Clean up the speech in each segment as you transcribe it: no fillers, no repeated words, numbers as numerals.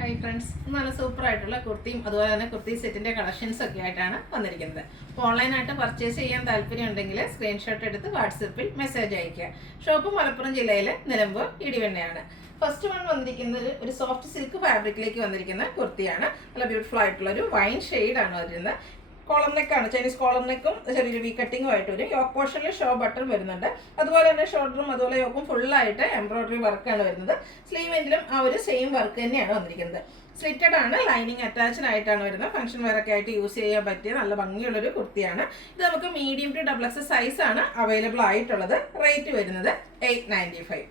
Hi friends, നല്ല super ആയിട്ടുള്ള കുർത്തിയും അതുപോലെ തന്നെ കുർത്തി സെറ്റിന്റെ കളക്ഷൻസ് ഒക്കെ ആയിട്ടാണ് വന്നിരിക്കുന്നത്. അപ്പോൾ ഓൺലൈനായിട്ട് പർച്ചേസ് ചെയ്യാൻ താല്പര്യം ഉണ്ടെങ്കിൽ സ്ക്രീൻഷോട്ട് എടുത്ത് വാട്സപ്പിൽ മെസ്സേജ് അയയ്ക്കുക. ഷോപ്പ് മലപ്പുറം ജില്ലയിലെ നിലമ്പൂർ ഇടിവണ്ണയാണ്. ഫസ്റ്റ് വൺ വന്നിരിക്കുന്നത് ഒരു സോഫ്റ്റ് സിൽക്ക് ഫാബ്രിക്കിലേക്ക് വന്നിരിക്കുന്ന കുർത്തിയാണ്. നല്ല ബ്യൂട്ടിഫുൾ ആയിട്ടുള്ള ഒരു വൈൻ ഷെയ്ഡാണ് വരുന്നത്. കോളർ നെക്കാണ്, ചൈനീസ് കോളർ നെക്കും ചെറിയൊരു വി കട്ടിങ്ങും ആയിട്ട് വരും. യോക്ക് പോർഷനിൽ ഷോ ബട്ടൺ വരുന്നുണ്ട്. അതുപോലെ തന്നെ ഷോൾഡറും അതുപോലെ യോക്കും ഫുള്ളായിട്ട് എംബ്രോയിഡറി വർക്കാണ് വരുന്നത്. സ്ലീവ് എൻഡിലും ആ ഒരു സെയിം വർക്ക് തന്നെയാണ് വന്നിരിക്കുന്നത്. സ്ലിറ്റഡ് ആണ്, ലൈനിങ് അറ്റാച്ച്ഡ് ആയിട്ടാണ് വരുന്നത്. ഫംഗ്ഷൻ വെയറൊക്കെ ആയിട്ട് യൂസ് ചെയ്യാൻ പറ്റിയ നല്ല ഭംഗിയുള്ളൊരു കുർത്തിയാണ്. ഇത് നമുക്ക് മീഡിയം ടു XXL സൈസാണ് അവൈലബിൾ ആയിട്ടുള്ളത്. റേറ്റ് വരുന്നത് 895.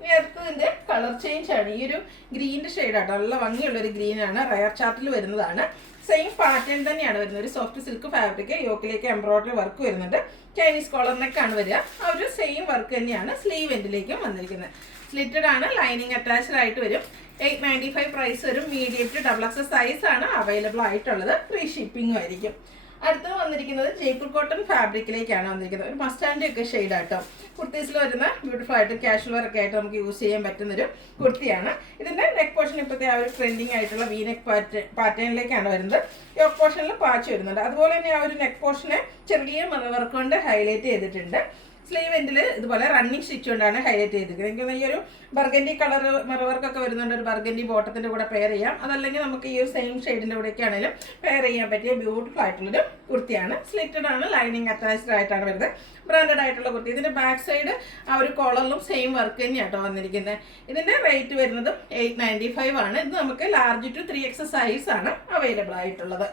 ഇനി അടുത്തതിൻ്റെ കളർ ചേഞ്ച് ആണ്. ഈ ഒരു ഗ്രീൻ്റെ ഷെയ്ഡാട്ടോ, നല്ല ഭംഗിയുള്ളൊരു ഗ്രീനാണ്. റയർ ചാർട്ടിൽ വരുന്നതാണ്. സെയിം പാറ്റേൺ തന്നെയാണ് വരുന്നത്. ഒരു സോഫ്റ്റ് സിൽക്ക് ഫാബ്രിക്, യോക്കിലേക്ക് എംബ്രോയിഡറി വർക്ക് വരുന്നുണ്ട്. ചൈനീസ് കോളർ നെക്കാണ് വരിക. ആ ഒരു സെയിം വർക്ക് തന്നെയാണ് സ്ലീവ് എൻഡിലേക്കും വന്നിരിക്കുന്നത്. സ്ലിറ്റഡ് ആണ്, ലൈനിങ് അറ്റാച്ച്ഡ് ആയിട്ട് വരും. 895 പ്രൈസ് വരും. മീഡിയം ടു XXL സൈസാണ് അവൈലബിൾ ആയിട്ടുള്ളത്. ഫ്രീ ഷിപ്പിംഗും ആയിരിക്കും. അടുത്തത് വന്നിരിക്കുന്നത് ജയ്പൂർ കോട്ടൺ ഫാബ്രിക്കിലേക്കാണ് വന്നിരിക്കുന്നത്. ഒരു മസ്റ്റാൻഡ് ഒക്കെ ഷെയ്ഡ് ആട്ടോ. കുർത്തീസിൽ വരുന്ന ബ്യൂട്ടിഫുൾ ആയിട്ട് കാഷ്വൽ വെയർ ഒക്കെ ആയിട്ട് നമുക്ക് യൂസ് ചെയ്യാൻ പറ്റുന്നൊരു കുർത്തിയാണ്. ഇതിൻ്റെ നെക്ക് പോർഷൻ ഇപ്പോഴത്തെ ആ ഒരു ട്രെൻഡിങ് ആയിട്ടുള്ള വി നെക്ക് പാറ്റേണിലേക്കാണ് വരുന്നത്. യോക്ക് പോർഷനിൽ പാച്ച് വരുന്നുണ്ട്. അതുപോലെ തന്നെ ആ ഒരു നെക്ക് പോർഷനെ ചെറിയ വർക്ക് കൊണ്ട് ഹൈലൈറ്റ് ചെയ്തിട്ടുണ്ട്. സ്ലീവ് എൻഡിൽ ഇതുപോലെ റണ്ണിങ് സ്റ്റിച്ച് കൊണ്ടാണ് ഹൈലൈറ്റ് ചെയ്തിരിക്കുന്നത്. എനിക്ക് ഈ ഒരു ബർഗൻഡി കളർ വർക്കൊക്കെ വരുന്നുണ്ട്. ഒരു ബർഗൻഡി ബോട്ടത്തിൻ്റെ കൂടെ പെയർ ചെയ്യാം. അതല്ലെങ്കിൽ നമുക്ക് ഈ ഒരു സെയിം ഷെയ്ഡിൻ്റെ കൂടെയൊക്കെ ആണെങ്കിലും പെയർ ചെയ്യാൻ പറ്റിയ ബ്യൂട്ടിഫുൾ ആയിട്ടുള്ളൊരു കുർത്തിയാണ്. സ്ലിറ്റഡ് ആണ്, ലൈനിങ് അറ്റാച്ച്ഡ് ആയിട്ടാണ് വരുന്നത്. ബ്രാൻഡഡ് ആയിട്ടുള്ള കുർത്തി. ഇതിൻ്റെ ബാക്ക് സൈഡ് ആ ഒരു കോളറിലും സെയിം വർക്ക് തന്നെയാട്ടോ വന്നിരിക്കുന്നത്. ഇതിൻ്റെ റേറ്റ് വരുന്നതും 895 ആണ്. ഇത് നമുക്ക് ലാർജ് ടു 3XL സൈസാണ് അവൈലബിൾ ആയിട്ടുള്ളത്.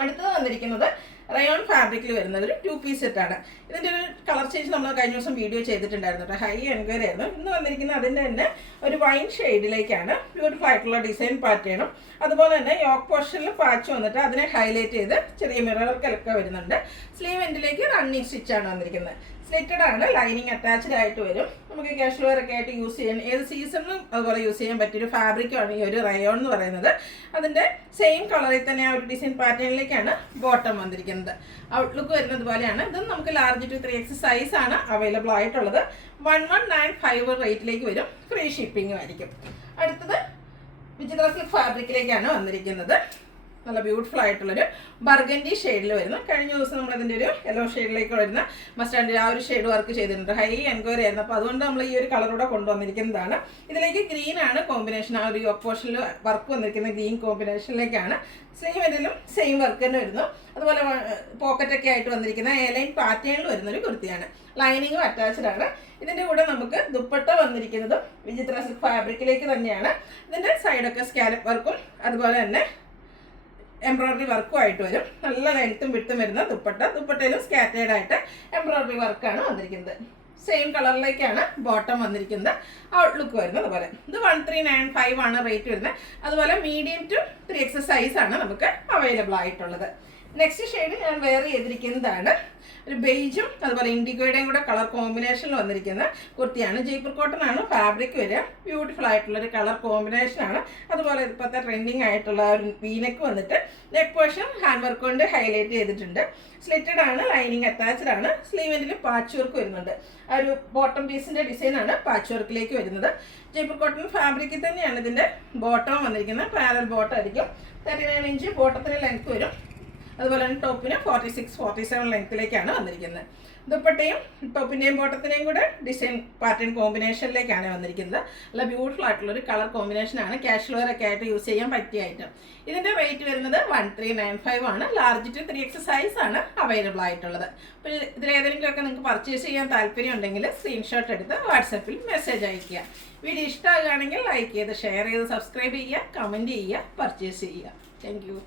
അടുത്തത് വന്നിരിക്കുന്നത് റയോൺ ഫാബ്രിക്കിൽ വരുന്നത് ഒരു 2 പീസ് സെറ്റാണ്. ഇതിൻ്റെ ഒരു കളർ ചേഞ്ച് നമ്മൾ കഴിഞ്ഞ ദിവസം വീഡിയോ ചെയ്തിട്ടുണ്ടായിരുന്നു കേട്ടോ. ഹൈ എൻക്വയറി ആയിരുന്നു. ഇന്ന് വന്നിരിക്കുന്നത് അതിൻ്റെ തന്നെ ഒരു വൈൻ ഷെയ്ഡിലേക്കാണ്. ബ്യൂട്ടിഫുൾ ആയിട്ടുള്ള ഡിസൈൻ പാറ്റേണും അതുപോലെ തന്നെ യോക്ക് പോർഷനിൽ പാച്ച് വന്നിട്ട് അതിനെ ഹൈലൈറ്റ് ചെയ്ത് ചെറിയ മിറർക്കൊക്കെ വരുന്നുണ്ട്. സ്ലീവ് എൻഡിലേക്ക് റണ്ണിങ് സ്റ്റിച്ചാണ് വന്നിരിക്കുന്നത്. സ്ലിറ്റഡ് ആണ്, ലൈനിങ് അറ്റാച്ച്ഡ് ആയിട്ട് വരും. നമുക്ക് കാഷ്വൽ വെയർ ഒക്കെ ആയിട്ട് യൂസ് ചെയ്യാൻ, ഏത് സീസണിലും അതുപോലെ യൂസ് ചെയ്യാൻ പറ്റിയൊരു ഫാബ്രിക്കാണ് ഈ ഒരു റയോൺ എന്ന് പറയുന്നത്. അതിൻ്റെ സെയിം കളറിൽ തന്നെ ആ ഒരു ഡിസൈൻ പാറ്റേണിലേക്കാണ് ബോട്ടം വന്നിരിക്കുന്നത്. ഔട്ട്ലുക്ക് വരുന്നത് പോലെയാണ്. ഇത് നമുക്ക് ലാർജ് ടു 3XL സൈസാണ് അവൈലബിൾ ആയിട്ടുള്ളത്. 1195 റേറ്റിലേക്ക് വരും. ഫ്രീ ഷിപ്പിംഗും ആയിരിക്കും. അടുത്തത് വിചിത്ര സിൽക്ക് ഫാബ്രിക്കിലേക്കാണ് വന്നിരിക്കുന്നത്. നല്ല ബ്യൂട്ടിഫുൾ ആയിട്ടുള്ളൊരു ബർഗൻഡി ഷെയ്ഡിൽ വരുന്നു. കഴിഞ്ഞ ദിവസം നമ്മളതിൻ്റെ ഒരു യെല്ലോ ഷെയ്ഡിലേക്ക് വരുന്ന മസ്റ്റാൻഡ് ആ ഒരു ഷെയ്ഡ് വർക്ക് ചെയ്തിട്ടുണ്ട്. ഹൈ എൻക്വയറി ആയിരുന്നു. അപ്പോൾ അതുകൊണ്ട് നമ്മൾ ഈ ഒരു കളറൂടെ കൊണ്ടുവന്നിരിക്കുന്നതാണ്. ഇതിലേക്ക് ഗ്രീൻ ആണ് കോമ്പിനേഷൻ. ആ ഒരു യോക്ക് പോർഷനിൽ വർക്ക് വന്നിരിക്കുന്ന ഗ്രീൻ കോമ്പിനേഷനിലേക്കാണ്. സെയിം ഇതിലും സെയിം വർക്ക് തന്നെ വരുന്നു. അതുപോലെ പോക്കറ്റൊക്കെ ആയിട്ട് വന്നിരിക്കുന്ന എലൈൻ പാറ്റേണിൽ വരുന്നൊരു കുർത്തിയാണ്. ലൈനിങ്ങും അറ്റാച്ച്ഡ് ആണ്. ഇതിൻ്റെ കൂടെ നമുക്ക് ദുപ്പട്ട വന്നിരിക്കുന്നതും വിചിത്ര സിൽക്ക് ഫാബ്രിക്കിലേക്ക് തന്നെയാണ്. ഇതിൻ്റെ സൈഡൊക്കെ സ്കാലപ്പ് വർക്കും അതുപോലെ തന്നെ എംബ്രോയിഡറി വർക്കും ആയിട്ട് വരും. നല്ല ലെങ്ത്തും വിട്ടും വരുന്ന ദുപ്പട്ടയിലും സ്കാറ്റേഡ് ആയിട്ട് എംബ്രോയിഡറി വർക്കാണ് വന്നിരിക്കുന്നത്. സെയിം കളറിലേക്കാണ് ബോട്ടം വന്നിരിക്കുന്നത്. ഔട്ട്ലുക്ക് വരുന്നത് അതുപോലെ. ഇത് 1395 ആണ് റേറ്റ് വരുന്നത്. അതുപോലെ മീഡിയം ടു 3XL സൈസാണ് നമുക്ക് അവൈലബിൾ ആയിട്ടുള്ളത്. നെക്സ്റ്റ് ഷെയ്ഡ് ഞാൻ വെയർ ചെയ്തിരിക്കുന്നതാണ്. ഒരു ബെയ്ജും അതുപോലെ ഇൻഡിഗോയുടെയും കൂടെ കളർ കോമ്പിനേഷനിൽ വന്നിരിക്കുന്ന കുർത്തിയാണ്. ജയ്പൂർ കോട്ടൺ ആണ് ഫാബ്രിക് വരിക. ബ്യൂട്ടിഫുൾ ആയിട്ടുള്ളൊരു കളർ കോമ്പിനേഷനാണ്. അതുപോലെ ഇപ്പോഴത്തെ ട്രെൻഡിങ് ആയിട്ടുള്ള ഒരു വീനെക്ക് വന്നിട്ട് നെക്ക് പോർഷൻ ഹാൻഡ് വർക്ക് കൊണ്ട് ഹൈലൈറ്റ് ചെയ്തിട്ടുണ്ട്. സ്ലിറ്റഡ് ആണ്, ലൈനിങ് അറ്റാച്ച്ഡ് ആണ്. സ്ലീവെൻഡിൽ പാച്ച് വർക്ക് വരുന്നുണ്ട്. ആ ഒരു ബോട്ടം പീസിൻ്റെ ഡിസൈനാണ് പാച്ച് വർക്കിലേക്ക് വരുന്നത്. ജയ്പൂർ കോട്ടൺ ഫാബ്രിക്കിൽ തന്നെയാണ് ഇതിൻ്റെ ബോട്ടം വന്നിരിക്കുന്നത്. പാരൽ ബോട്ടം ആയിരിക്കും. 39 ഇഞ്ച് ബോട്ടത്തിന് ലെങ്ത് വരും. അതുപോലെ തന്നെ ടോപ്പിന് 46-47 ലെങ്ത്തിലേക്കാണ് വന്നിരിക്കുന്നത്. ദുപ്പട്ടയും ടോപ്പിൻ്റെയും ബോട്ടത്തിൻ്റെയും കൂടെ ഡിസൈൻ പാറ്റേൺ കോമ്പിനേഷനിലേക്കാണ് വന്നിരിക്കുന്നത്. നല്ല ബ്യൂട്ടിഫുൾ ആയിട്ടുള്ളൊരു കളർ കോമ്പിനേഷനാണ്. കാഷ്വൽ വെയർ ഒക്കെ ആയിട്ട് യൂസ് ചെയ്യാൻ പറ്റിയ ഐറ്റം. ഇതിൻ്റെ റേറ്റ് വരുന്നത് 1395 ആണ്. ലാർജ് ടു 3XL സൈസാണ് അവൈലബിൾ ആയിട്ടുള്ളത്. അപ്പോൾ ഇതിലേതെങ്കിലുമൊക്കെ നിങ്ങൾക്ക് പർച്ചേസ് ചെയ്യാൻ താല്പര്യം ഉണ്ടെങ്കിൽ സ്ക്രീൻഷോട്ട് എടുത്ത് വാട്സപ്പിൽ മെസ്സേജ് അയയ്ക്കുക. വീഡിയോ ഇഷ്ടമാകുകയാണെങ്കിൽ ലൈക്ക് ചെയ്ത് ഷെയർ ചെയ്ത് സബ്സ്ക്രൈബ് ചെയ്യുക, കമൻറ്റ് ചെയ്യുക, പർച്ചേസ് ചെയ്യുക. Thank you.